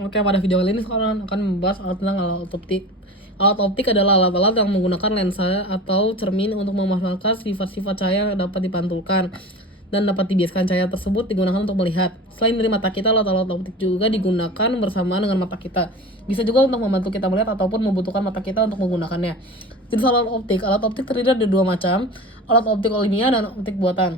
Oke, pada video kali ini sekarang akan membahas tentang alat optik. Alat optik adalah alat-alat yang menggunakan lensa atau cermin untuk memasangkan sifat-sifat cahaya yang dapat dipantulkan dan dapat dibiaskan cahaya tersebut digunakan untuk melihat. Selain dari mata kita, alat-alat optik juga digunakan bersamaan dengan mata kita. Bisa juga untuk membantu kita melihat ataupun membutuhkan mata kita untuk menggunakannya. Jenis alat optik terdiri dari dua macam, alat optik alamiah dan optik buatan.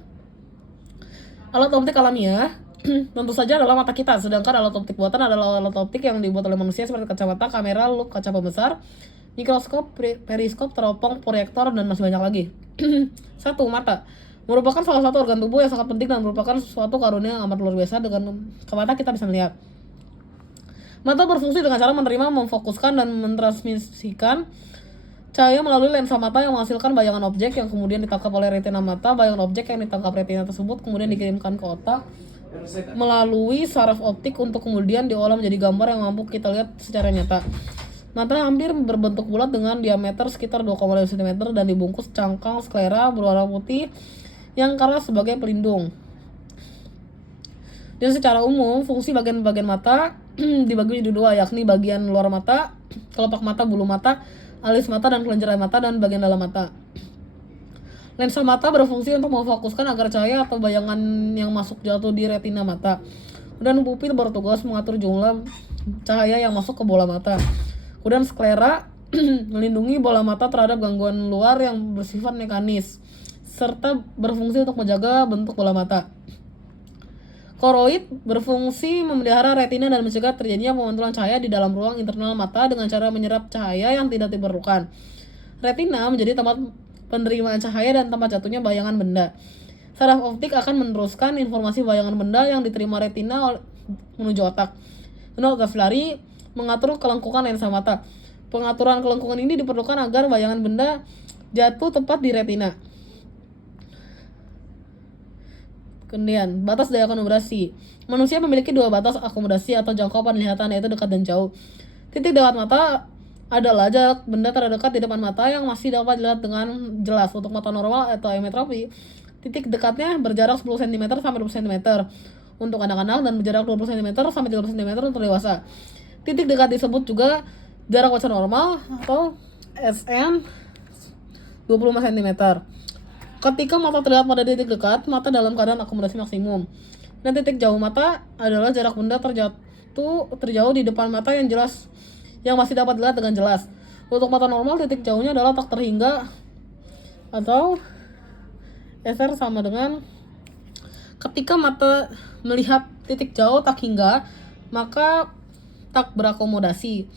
Alat optik alamiah tentu saja adalah mata kita, sedangkan alat optik buatan adalah alat optik yang dibuat oleh manusia seperti kacamata, kamera, loop, kaca pembesar, mikroskop, periskop, teropong, proyektor, dan masih banyak lagi. 1. Mata merupakan salah satu organ tubuh yang sangat penting dan merupakan suatu karunia yang amat luar biasa. Dengan mata kita bisa melihat. Mata berfungsi dengan cara menerima, memfokuskan, dan mentransmisikan cahaya melalui lensa mata yang menghasilkan bayangan objek yang kemudian ditangkap oleh retina mata. Bayangan objek yang ditangkap retina tersebut kemudian dikirimkan ke otak melalui saraf optik untuk kemudian diolah menjadi gambar yang mampu kita lihat secara nyata. Mata hampir berbentuk bulat dengan diameter sekitar 2,5 cm dan dibungkus cangkang sklera berwarna putih yang keras sebagai pelindung. Dan secara umum, fungsi bagian-bagian mata dibagi menjadi dua, yakni bagian luar mata, kelopak mata, bulu mata, alis mata, dan kelenjar mata, dan bagian dalam mata. Lensa mata berfungsi untuk memfokuskan agar cahaya atau bayangan yang masuk jatuh di retina mata. Dan pupil bertugas mengatur jumlah cahaya yang masuk ke bola mata. Kemudian sklera melindungi bola mata terhadap gangguan luar yang bersifat mekanis, serta berfungsi untuk menjaga bentuk bola mata. Koroid berfungsi memelihara retina dan mencegah terjadinya pemantulan cahaya di dalam ruang internal mata dengan cara menyerap cahaya yang tidak diperlukan. Retina menjadi tempat penerimaan cahaya dan tempat jatuhnya bayangan benda. Saraf optik akan meneruskan informasi bayangan benda yang diterima retina menuju otak. Olfactory mengatur kelengkungan lensa mata. Pengaturan kelengkungan ini diperlukan agar bayangan benda jatuh tepat di retina. Kemudian, batas daya akomodasi. Manusia memiliki dua batas akomodasi atau jangkau penglihatan, yaitu dekat dan jauh. Titik dekat mata adalah jarak benda terdekat di depan mata yang masih dapat dilihat dengan jelas. Untuk mata normal atau ametropi, titik dekatnya berjarak 10 cm sampai 20 cm untuk anak-anak dan berjarak 20 cm sampai 30 cm untuk dewasa. Titik dekat disebut juga jarak wajar normal atau SN 25 cm. Ketika mata terlihat pada titik dekat, mata dalam keadaan akomodasi maksimum. Dan titik jauh mata adalah jarak benda terjauh di depan mata yang jelas, yang masih dapat dilihat dengan jelas. Untuk mata normal, titik jauhnya adalah tak terhingga atau SR sama dengan ketika mata melihat titik jauh tak hingga, maka tak berakomodasi.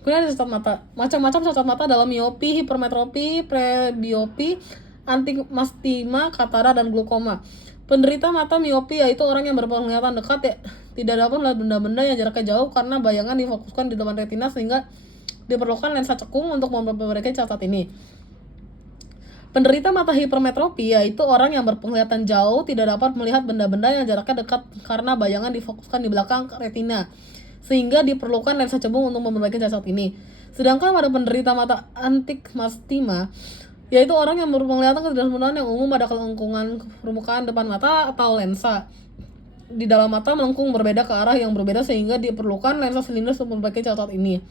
Kemudian ada cacat mata. Macam-macam cacat mata dalam miopi, hipermetropi, presbiopi, antimastima, katara, dan glaukoma. Penderita mata miopi yaitu orang yang berpenglihatan dekat tidak dapat melihat benda-benda yang jaraknya jauh karena bayangan difokuskan di depan retina sehingga diperlukan lensa cekung untuk memperbaiki cacat ini. Penderita mata hipermetropi yaitu orang yang berpenglihatan jauh tidak dapat melihat benda-benda yang jaraknya dekat karena bayangan difokuskan di belakang retina sehingga diperlukan lensa cekung untuk memperbaiki cacat ini. Sedangkan pada penderita mata antimastima yaitu orang yang berpenglihatan ketidaksempurnaan yang umum pada kelengkungan permukaan depan mata atau lensa di dalam mata melengkung berbeda ke arah yang berbeda sehingga diperlukan lensa silinder untuk memperbaiki cacat ini.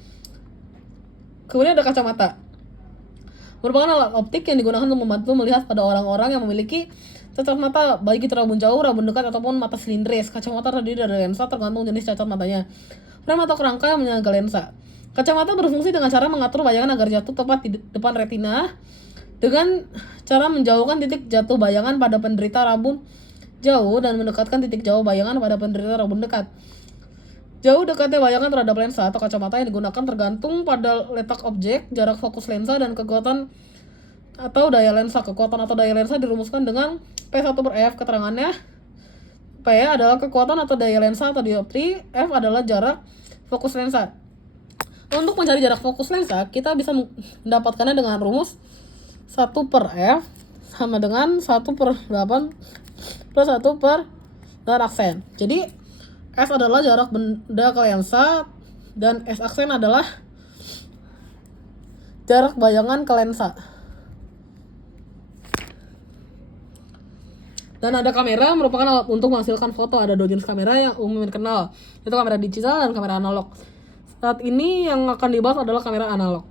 Kemudian ada kacamata. Merupakan alat optik yang digunakan untuk membantu melihat pada orang-orang yang memiliki cacat mata baik itu rabun jauh, rabun dekat, ataupun mata silindris. Kacamata terdiri dari lensa tergantung jenis cacat matanya. Frame atau kerangka yang menyangga lensa. Kacamata berfungsi dengan cara mengatur bayangan agar jatuh tepat di depan retina dengan cara menjauhkan titik jatuh bayangan pada penderita rabun jauh dan mendekatkan titik jauh bayangan pada penderita rabun dekat. Jauh dekatnya bayangan terhadap lensa atau kacamata yang digunakan tergantung pada letak objek, jarak fokus lensa, dan kekuatan atau daya lensa. Kekuatan atau daya lensa dirumuskan dengan P1 per F. Keterangannya, P adalah kekuatan atau daya lensa atau dioptri, F adalah jarak fokus lensa. Untuk mencari jarak fokus lensa, kita bisa mendapatkannya dengan rumus 1 per F sama dengan 1 per 8 plus 1 per dengan aksen. Jadi F adalah jarak benda ke lensa dan S aksen adalah jarak bayangan ke lensa. Dan ada kamera merupakan alat untuk menghasilkan foto. Ada dua jenis kamera yang umum dikenal, yaitu kamera digital dan kamera analog. Saat ini yang akan dibahas adalah kamera analog.